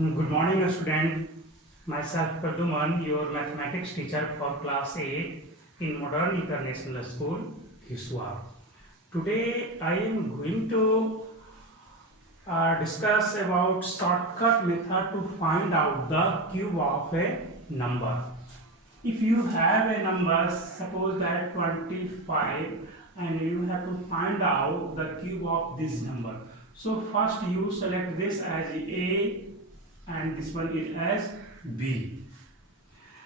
Good morning, student. Myself Praduman, your mathematics teacher for class 8 in Modern International School, Hiswa. Today I am going to discuss about shortcut method to find out the cube of a number. If you have a number, suppose that 25, and you have to find out the cube of this number. So first you select this as A and this one is as B,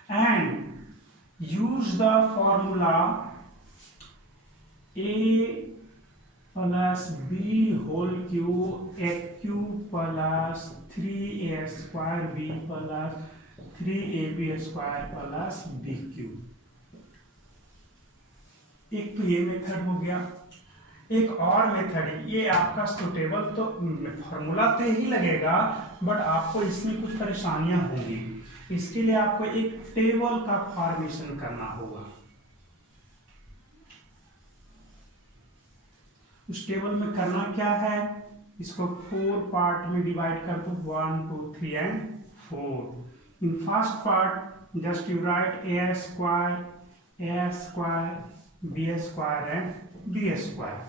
and use the formula A plus B whole cube, A cube plus 3A square B plus 3AB square plus B cube. एक तो ये method हो गया। एक और method है, ये आपका सुटेबल तो फॉर्मूला तो यही लगेगा, बट आपको इसमें कुछ परेशानियां होंगी। इसके लिए आपको एक टेबल का फॉर्मेशन करना होगा। उस टेबल में करना क्या है, इसको 4 पार्ट में डिवाइड कर दो, 1 2 3 and 4। In first part just you right a square b square and b square,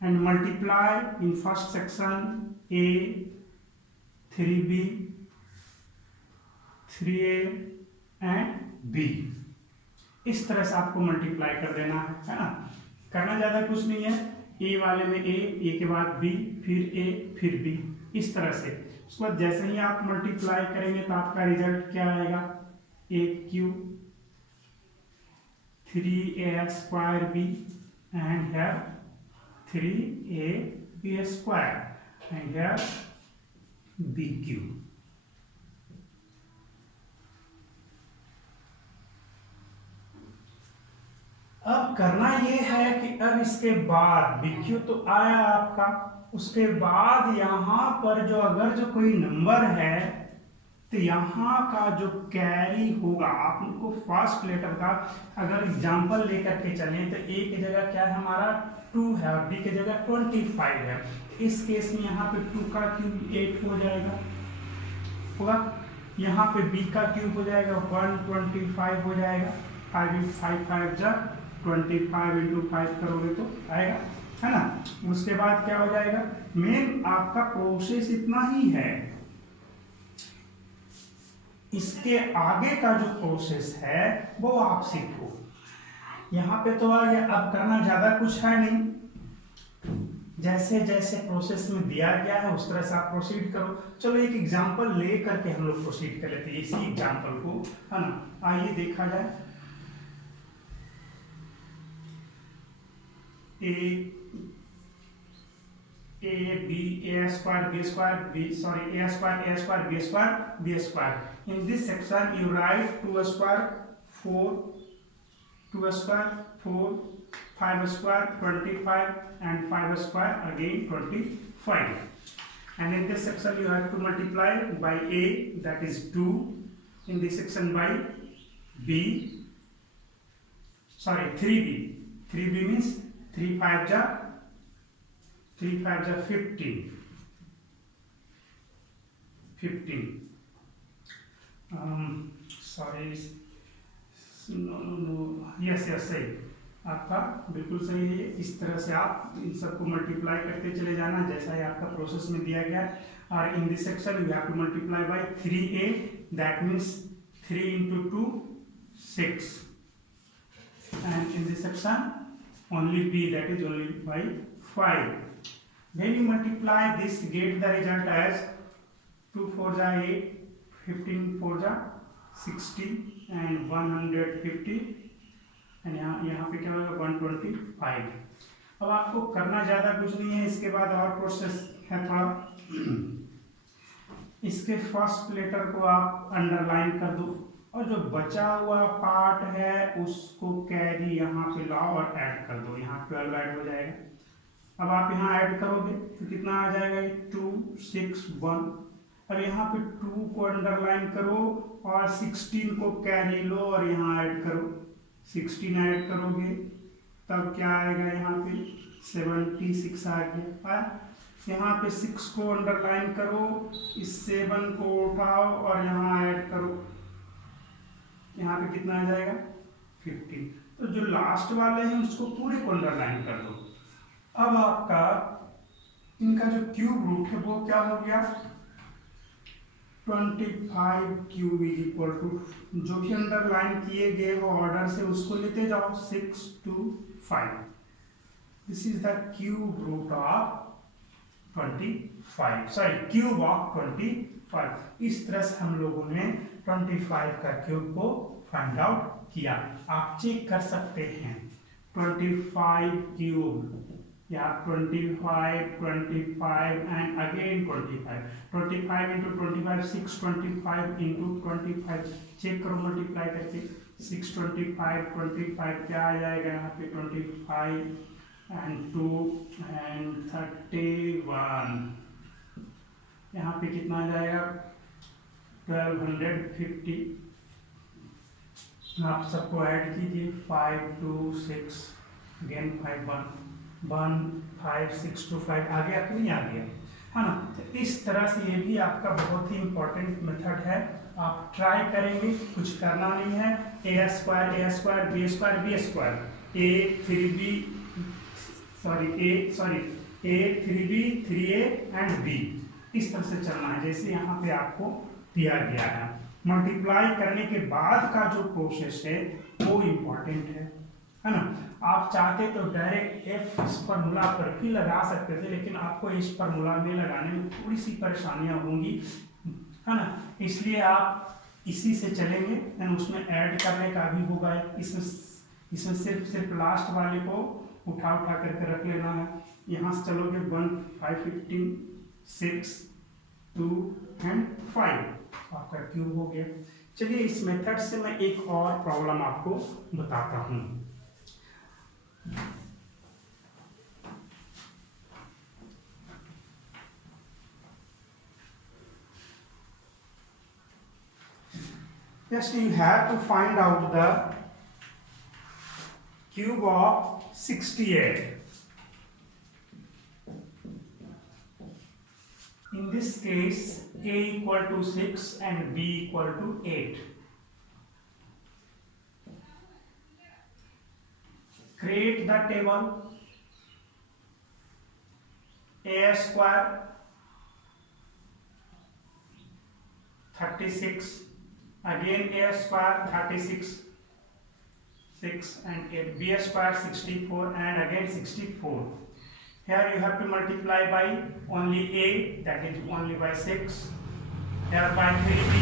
and multiply in first section a 3b 3a and b। इस तरह से आपको मल्टीप्लाई कर देना है ना। करना ज्यादा कुछ नहीं है, a वाले में a के बाद b, फिर a फिर b, इस तरह से। उसके बाद जैसे ही आप मल्टीप्लाई करेंगे तो आपका रिजल्ट क्या आएगा, a cube 3a square b and here 3ab square and here b cube। अब करना ये है कि अब इसके बाद b cube तो आया आपका, उसके बाद यहां पर जो अगर जो कोई नंबर है तो यहाँ का जो कैरी होगा, आप उनको फर्स्ट लेटर का अगर एग्जांपल लेकर के चलें तो a की जगह क्या है हमारा 2 है और b की जगह 25 है। इस केस में यहाँ पे 2 का क्यूब 8 हो जाएगा, होगा। यहाँ पे b का क्यूब हो जाएगा 125 हो जाएगा। 5 5 जा 25 इंटू 5 करोगे तो आएगा, है ना। उसके बाद क्या हो जाएगा, मेन आपका प्रोसेस इतना ही है। इसके आगे का जो प्रोसेस है वो आप सीखो। यहाँ पे तो आ गया, अब करना ज्यादा कुछ है नहीं, जैसे जैसे प्रोसेस में दिया गया है उस तरह से आप प्रोसीड करो। चलो एक एग्जांपल ले करके हम लोग प्रोसीड कर लेते हैं इसी एग्जांपल को, है ना। आइए देखा जाए। a square b square b sorry a square b square b square। In this section you write 2 square 4 2 square 4 5 square 25 and 5 square again 25, and in this section you have to multiply by a, that is 2, in this section by b, sorry 3b means 3 5 ja 15 sorry no yes सही, आपका बिल्कुल सही है। इस तरह से आप इन सबको मल्टीप्लाई करते चले जाना जैसा ही आपका प्रोसेस में दिया गया। और in this section you have to multiply by 3a, that means 3 into 2 6, and in this section only b, that is only by 5। Then you multiply this, get the result as 2 4 ja 8, 15 4 ja 60 and 150, and यहाँ पे क्या होगा 125। अब आपको करना ज्यादा कुछ नहीं है। इसके बाद और प्रोसेस है थोड़ा, इसके फर्स्ट लेटर को आप अंडरलाइन कर दो और जो बचा हुआ पार्ट है उसको कैरी यहाँ पे लाओ और ऐड कर दो। यहाँ 12 ऐड हो जाएगा। अब आप यहाँ ऐड करोगे तो कितना आ जाएगा, 2 6 1। अब यहाँ पे 2 को अंडरलाइन करो और 16 को कैरी लो और यहाँ ऐड करो। 16 ऐड करोगे तब क्या आएगा, यहाँ पे 76 आ गया। यहाँ पे 6 को अंडरलाइन करो, इस 7 को उठाओ और यहाँ ऐड करो, यहाँ पे कितना आ जाएगा 15। तो जो लास्ट वाले हैं उसको पूरे को अंडरलाइन कर दो। अब आपका इनका जो क्यूब रूट है वो क्या हो गया 25 क्यूब इज इक्वल टू, जो भी अंडरलाइन किए गए हो ऑर्डर से उसको लेते जाओ 6 to 5। This is the cube root of 25, sorry cube of 25। इस तरह से हम लोगों ने 25 का क्यूब को फाइंड आउट किया। आप चेक कर सकते हैं 25 क्यूब या 25 and again 25 into 25 625 into 25, check करो मल्टीप्लाई करके 625 क्या आ जाएगा यहाँ पे 25 एंड 2 एंड 31, यहाँ पे कितना आ जाएगा 1250। आप सबको ऐड कीजिए 5 2 6 अगेन 5 1 5 6 2 5 आ गया कि नहीं आ गया, है ना। तो इस तरह से ये भी आपका बहुत ही इंपॉर्टेंट मेथड है, आप ट्राई करेंगे, कुछ करना नहीं है। A square B square A 3b 3a and b, इस तरह से चलना है जैसे यहाँ पे आपको दिया गया है। मल्टीप्लाई करने के बाद का जो प्रोसेस है वो इम्पोर्टेंट है ना। आप चाहते तो डायरेक्ट एफ इस फॉर्मूला पर भी लगा सकते थे, लेकिन आपको इस फॉर्मूला में लगाने में थोड़ी सी परेशानियां होंगी, है ना, इसलिए आप इसी से चलेंगे एंड उसमें ऐड करने का भी होगा। इसमें सिर्फ लास्ट वाले को उठा करके रख लेना है। यहाँ से चलोगे 1 5 15 6 2 एंड 5, आपका क्यूब हो गया। चलिए इस मेथड से मैं एक और प्रॉब्लम आपको बताता हूँ। Just you have to find out the cube of 68. In this case, a equal to 6 and b equal to 8. Create the table. A square 36, again a square 36, 6 and 8, b square 64 and again 64. Here you have to multiply by only a, that is only by 6. Here by 3b,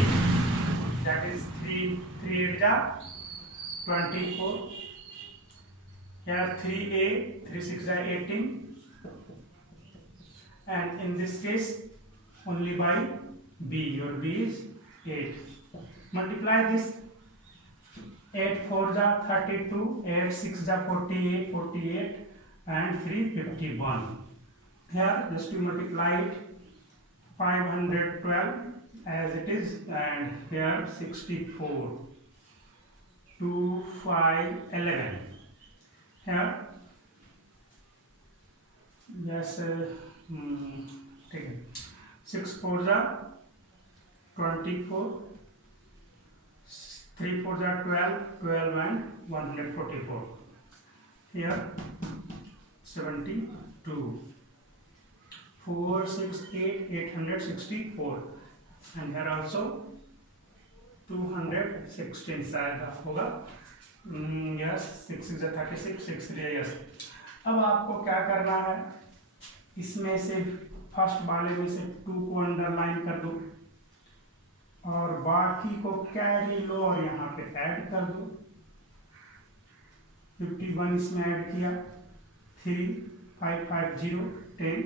that is 3 8 24. Here 3a, 3 6 18. And in this case only by b, your b is 8. Multiply this, 8 4 32, 8 6 48 and 3 51. Here just to multiply it, 512 as it is, and here 64, 2 5 11. Here yes take it, 6 4 24, 3 4 12 and 144. Here 72, 4 6 8 864, and here also 216 शायद होगा, yes 6 6 36, 6 3 yes. अब आपको क्या करना है, इसमें से first वाले में से 2 को अंडरलाइन कर दो और बाकी को कैरी लो और यहाँ पे ऐड कर दो। 51 इसमें ऐड किया, 3 5 5 0 10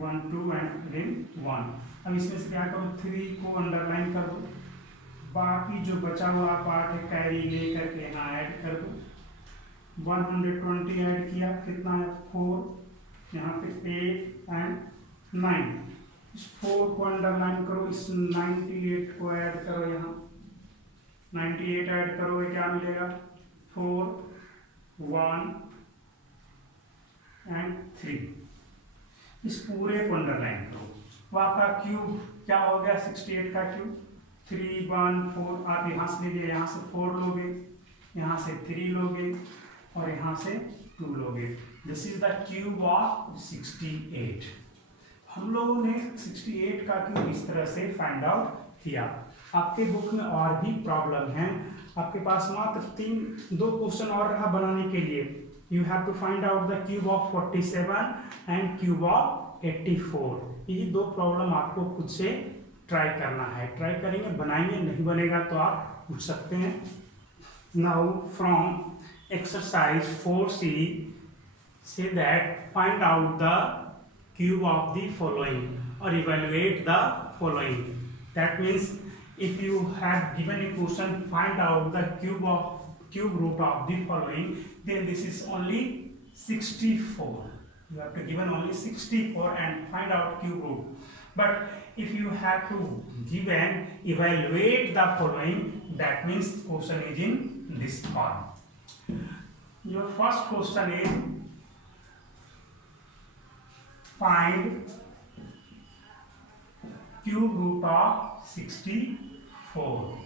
1 2 एंड अगेन 1। अब इसमें से क्या करो, 3 को अंडरलाइन कर दो, बाकी जो बचा हुआ पार्ट है कैरी लेकर के यहाँ ऐड कर दो। 120 ऐड किया, कितना है 4, यहाँ पे 8 एंड 9। इस 4 को अंडरलाइन करो, इस 98 को ऐड करो, यहाँ 98 ऐड करो, क्या मिलेगा 4 1 एंड 3। इस पूरे को अंडरलाइन करो। वो आपका क्यूब क्या हो गया, 68 का क्यूब 3 1 4, आप यहाँ से लीजिए, यहाँ से 4 लोगे, यहाँ से 3 लोगे और यहाँ से 2 लोगे। This is the cube of 68। हम लोगों ने 68 का क्यूब इस तरह से फाइंड आउट किया। आपके बुक में और भी प्रॉब्लम है, आपके पास मात्र 2 क्वेश्चन और रहा बनाने के लिए। You have to find out the cube of 47 and cube of 84। यही 2 प्रॉब्लम आपको खुद से ट्राई करना है। ट्राई करेंगे, बनाएंगे, नहीं बनेगा तो आप पूछ सकते हैं। Now from exercise 4C say that find out the cube of the following or evaluate the following. That means if you have given a question, find out the cube root of the following, then this is only 64. You have to given only 64 and find out cube root. But if you have to given evaluate the following, that means question is in this form. Your first question is find cube root of 64.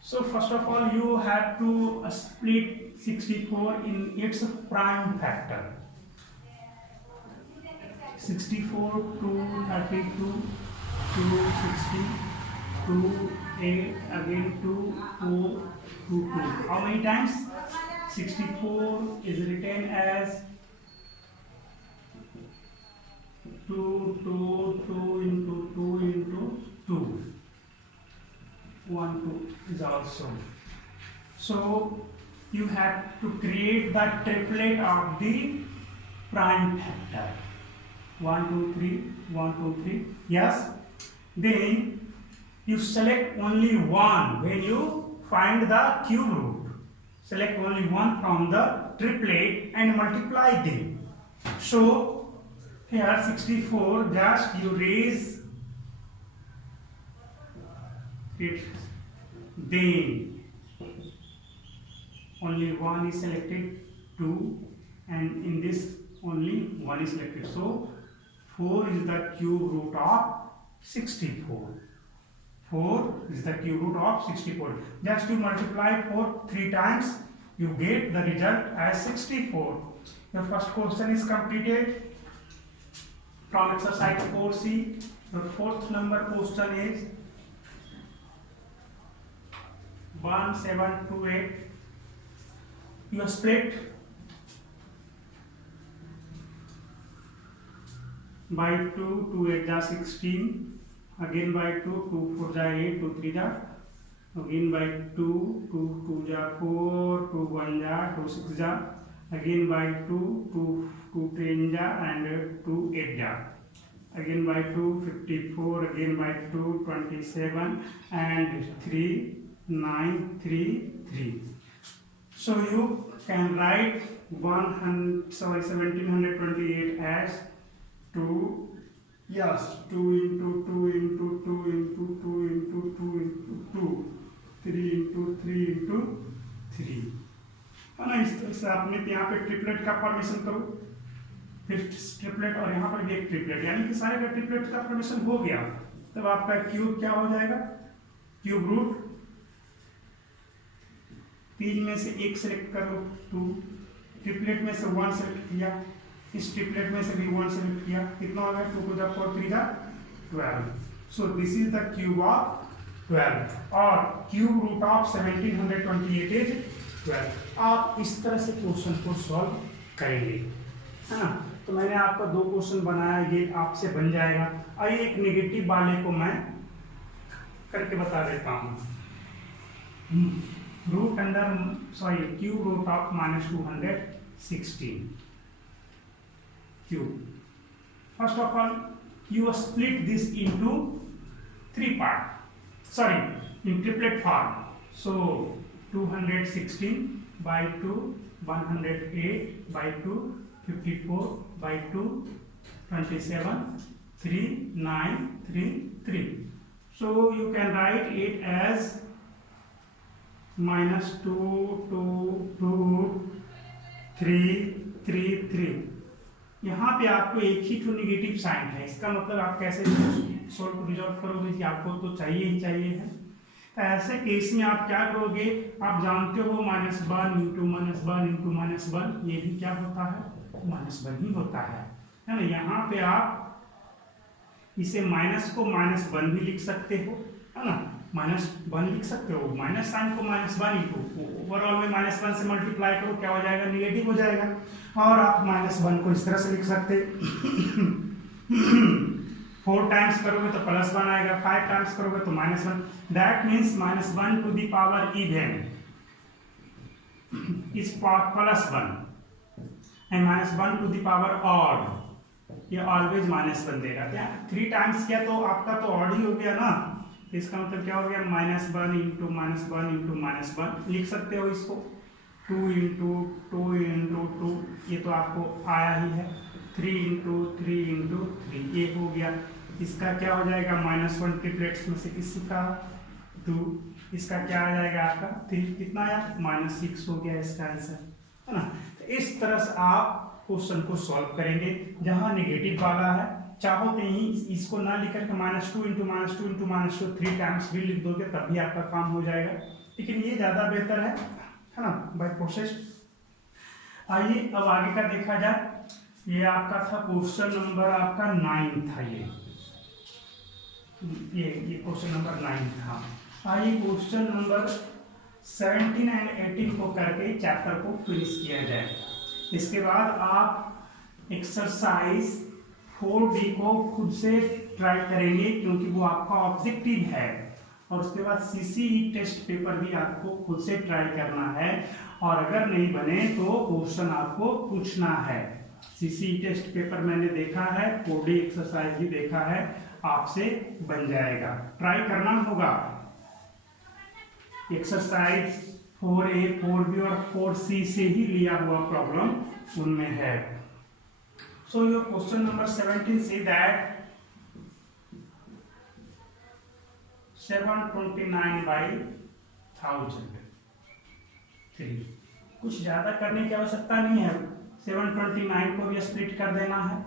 So first of all you have to split 64 in its prime factor. 64 to 32 to 60 to 8 again to 4 to 2. How many times? 64 is written as 2 into 2 into 2. 1 2 is also. So you have to create the triplet of the prime factor. 1 2 3 1 2 3. Yes. Then you select only one when you find the cube root. Select only one from the triplet and multiply them. So here 64, just you raise it, then only one is selected, 2, and in this only one is selected. So 4 is the cube root of 64. 4 is the cube root of 64. Just to multiply 4 3 times, you get the result as 64. Your first question is completed. From exercise 4C, the 4th number question is 1728. You split by 2, 2 8 ja 16, again by 2, 2 4 ja 8, 2 3 ja, again by 2, 2 2 ja 4, 2 1 ja, 2 6 ja, again by 2, 2 10 ja and 2 8 ja, again by 2 54, again by 2 27 and 3 9 3 3. So you can write 1728 as 2, yes, 2 into 2 into 2 into 2 into 2 into 2, 3 into 3 into 3 है ना। इस तरह से आपने यहाँ पे triplet का formation करो, फिर ट्रिपलेट और यहाँ पर भी एक ट्रिपलेट, यानी कि सारे का ट्रिपलेट का फॉर्मेशन हो गया। तब आपका क्यूब क्या हो जाएगा, क्यूब रूट 3 में से 1 सेलेक्ट करो, 2, ट्रिपलेट में से 1 सेलेक्ट किया, इस ट्रिपलेट में से भी 1 सेलेक्ट किया, कितना हो गया, 2 को 4 3 12. So this is the cube of 12 और क्यूब रूट ऑफ 1728 इज 12. आप इस तरह से क्वेश्चन को सॉल्व करेंगे, है ना। तो मैंने आपका 2 क्वेश्चन बनाया, ये आपसे बन जाएगा। आइए एक नेगेटिव वाले को मैं करके बता देता हूँ। Root under cube root of -216 cube. First of all, you split this into 3 parts. Sorry, in triplet form. So 216 by 2, 108 by 2, 54 by 2, 27, 3, 9, 3, 3. So you can write it as -2, 2, 2, 3, 3, 3. यहाँ पे आपको एक ही तो नेगेटिव साइन है, इसका मतलब आप कैसे सोल्व रिजॉल्व करोगे कि आपको तो चाहिए ही चाहिए है। तो ऐसे केस में आप क्या करोगे, आप जानते हो -1 इंटू -1 इंटू -1 ये भी क्या होता है, -1 ही होता है ना। यहाँ पे आप इसे माइनस को -1 भी लिख सकते हो, है ना, -1 लिख सकते हो, माइनस साइन को -1 इंटू ओवरऑल में -1 से मल्टीप्लाई करो, क्या हो जाएगा, निगेटिव हो जाएगा। और आप -1 को इस तरह से लिख सकते 4 टाइम्स करोगे तो +1 आएगा, 5 टाइम्स करोगे तो -1। That means -1 to the power even is +1 and -1 to the power odd ये ऑलवेज -1 देगा। क्या 3 टाइम्स किया तो आपका तो ऑड ही हो गया ना, इसका मतलब क्या हो गया, -1 इंटू -1 इंटू -1 लिख सकते हो इसको। 2 इंटू 2 इंटू 2 ये तो आपको आया ही है। 3 इंटू 3 इंटू 3 ये हो गया। इसका क्या हो जाएगा, -1 ट्रिपलेट्स में से किसी का 2, इसका क्या आ जाएगा आपका 3, कितना आया -6 हो गया इसका आंसर, है ना। तो इस तरह से आप क्वेश्चन को सॉल्व करेंगे। जहां नेगेटिव वाला है चाहो तो ही इसको ना लिख करके -2 इंटू -2 इंटू -2 3 टाइम्स भी लिख दोगे तब भी आपका काम हो जाएगा, लेकिन ये ज्यादा बेहतर है ना, बाय प्रोसेस। आइए अब आगे का देखा जाए। ये आपका था क्वेश्चन नंबर आपका 9 था, ये क्वेश्चन नंबर 9 था। आइए क्वेश्चन नंबर 17 एंड 18 को करके चैप्टर को फिनिश किया जाए। इसके बाद आप एक्सरसाइज 4D को खुद से ट्राई करेंगे क्योंकि वो आपका ऑब्जेक्टिव है, और उसके बाद CCE टेस्ट पेपर भी आपको खुद से ट्राई करना है, और अगर नहीं बने तो क्वेश्चन आपको पूछना है। CCE टेस्ट पेपर मैंने देखा है, 4D एक्सरसाइज भी देखा है, आपसे बन जाएगा, ट्राई करना होगा। एक्सरसाइज 4A 4B और 4C से ही लिया हुआ प्रॉब्लम उनमें है। So your question number 17 say that 729/1000 कुछ ज्यादा करने की आवश्यकता नहीं है, 729 को भी स्प्लिट कर देना है,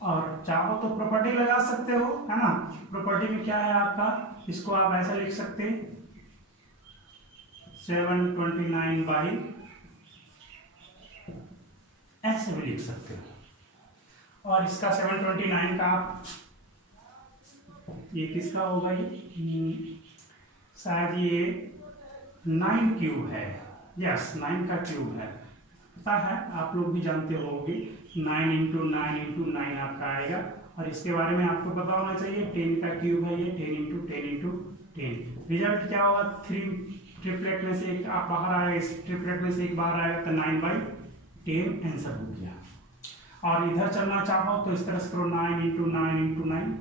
और चाहो तो प्रॉपर्टी लगा सकते हो, है ना। प्रॉपर्टी में क्या है आपका, इसको आप ऐसा लिख सकते 729 ऐसे भी लिख सकते हो। और इसका 729 का आप ये किसका होगा, ये शायद ये 9 क्यूब है, यस 9 का क्यूब है, पता है आप लोग भी जानते होंगे। 9 इंटू 9 इंटू 9 आपका आएगा, और इसके बारे में आपको पता होना चाहिए 10 का क्यूब है ये, 10 इंटू 10 इंटू 10। रिजल्ट क्या होगा, 3 ट्रिपलेट में से एक आप बाहर आएगा, इस ट्रिपलेट में से एक बाहर आएगा तो 9/10 आंसर हो गया। और इधर चलना चाहो तो इस तरह से करो 9 इंटू 9 इंटू 9,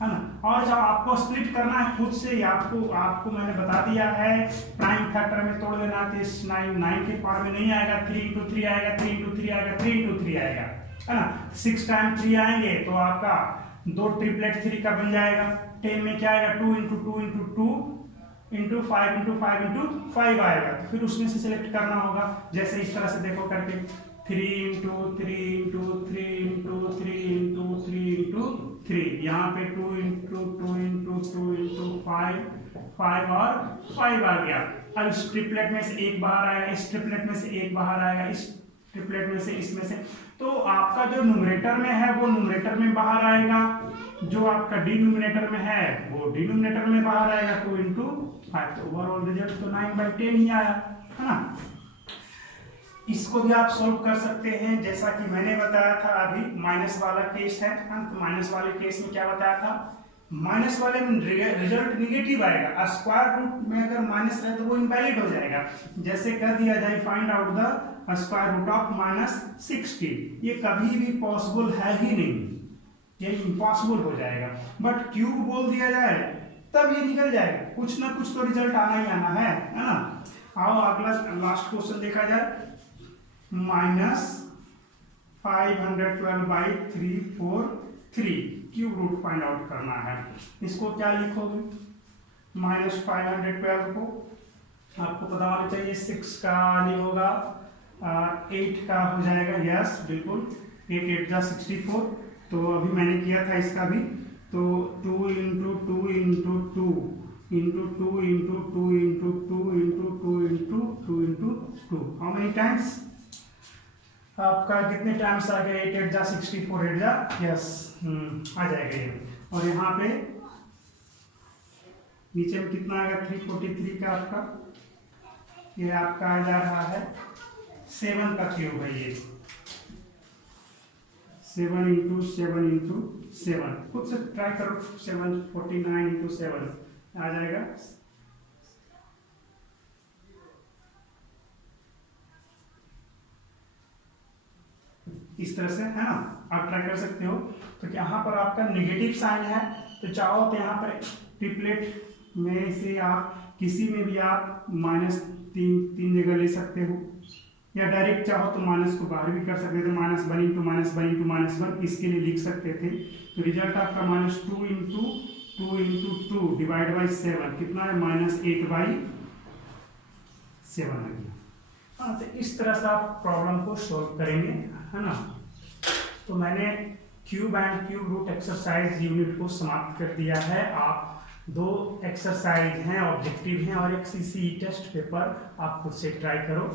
है ना। और जब आपको स्प्लिट करना है खुद से, आपको मैंने बता दिया है, प्राइम फैक्टर में तोड़ देना, तो इस 9 के पावर में नहीं आएगा, 3 इंटू 3 आएगा, 3 इंटू 3 आएगा, 3 इंटू 3 आएगा, है ना। 6 टाइम 3 आएंगे तो आपका 2 ट्रिपलेट 3 का बन जाएगा। 10 में क्या आएगा, 2 into 2 into 2 into 5 into 5 into 5 आएगा, तो फिर उसमें से सिलेक्ट करना होगा। जैसे इस तरह से देखो करके 3 into 3 into 3 into 3 into 3 into 3, यहाँ पे 2 इंटू 2 इंटू 2 इंटू 5 और 5 आ गया। अब इस ट्रिपलेट में से एक बाहर आएगा, इस ट्रिपलेट में से एक बाहर आएगा, इस ट्रिपलेट में से इसमें से, तो आपका जो न्यूमरेटर में है वो न्यूमरेटर में बाहर आएगा, जो आपका डिनोमिनेटर में है वो डिनोमिनेटर में बाहर आएगा। 2 इंटू 5, तो ओवरऑल रिजल्ट तो 9/10 ही आया, है ना। इसको भी आप सोल्व कर सकते हैं, जैसा कि मैंने बताया था अभी माइनस वाला केस है, तो माइनस वाले केस में क्या बताया था, माइनस वाले में रिजल्ट निगेटिव आएगा, स्क्वायर रूट में अगर माइनस रहे तो वो इनवैलिड हो जाएगा। जैसे कर दिया जाए find out the square root of -60, ये कभी भी पॉसिबल है ही नहीं, ये इम्पॉसिबल हो जाएगा। बट क्यूब बोल दिया जाए तब ये निकल जाएगा, कुछ ना कुछ तो रिजल्ट आना ही आना है ना। आओ अगला लास्ट क्वेश्चन देखा जाए। -512/343 क्यूब रूट फाइंड आउट करना है। इसको क्या लिखोगे, -512 को आपको पता होना चाहिए 6 का नहीं होगा, 8 का हो जाएगा, यस बिल्कुल, 8 8 जा 64। तो अभी मैंने किया था इसका भी, तो 2 into 2 into 2 into 2 into 2 into 2 into 2 into 2 into 2, how many times? आपका कितने टाइम्स आ गया? 8 8 जा 64, 8 जा, यस, आ जाएगा ये। और यहाँ पे नीचे में कितना आएगा? 343 का आपका, ये आपका आ जा रहा है 7 का क्यूब है ये, 7 इंटू 7 इंटू 7, खुद से ट्राई करो, 749 इंटू 7 आ जाएगा। इस तरह से, है ना, आप ट्राई कर सकते हो। तो यहाँ पर आपका नेगेटिव साइन है, तो चाहो तो यहाँ पर ट्रिपलेट में से आप किसी में भी आप -3 जगह ले सकते हो, या डायरेक्ट चाहो तो माइनस को बाहर भी कर सकते थे, -1 इंटू -1 इंटू -1 इसके लिए लिख सकते थे। तो रिजल्ट आपका -2 इंटू 2 इंटू 2 डिवाइड बाई 7 कितना है? -8/7 आ गया। हाँ, तो इस तरह से आप प्रॉब्लम को सॉल्व करेंगे, है ना। तो मैंने cube and cube root exercise unit को समाप्त कर दिया है। आप 2 एक्सरसाइज हैं, ऑब्जेक्टिव हैं, और एक CCE टेस्ट पेपर आप खुद से ट्राई करो।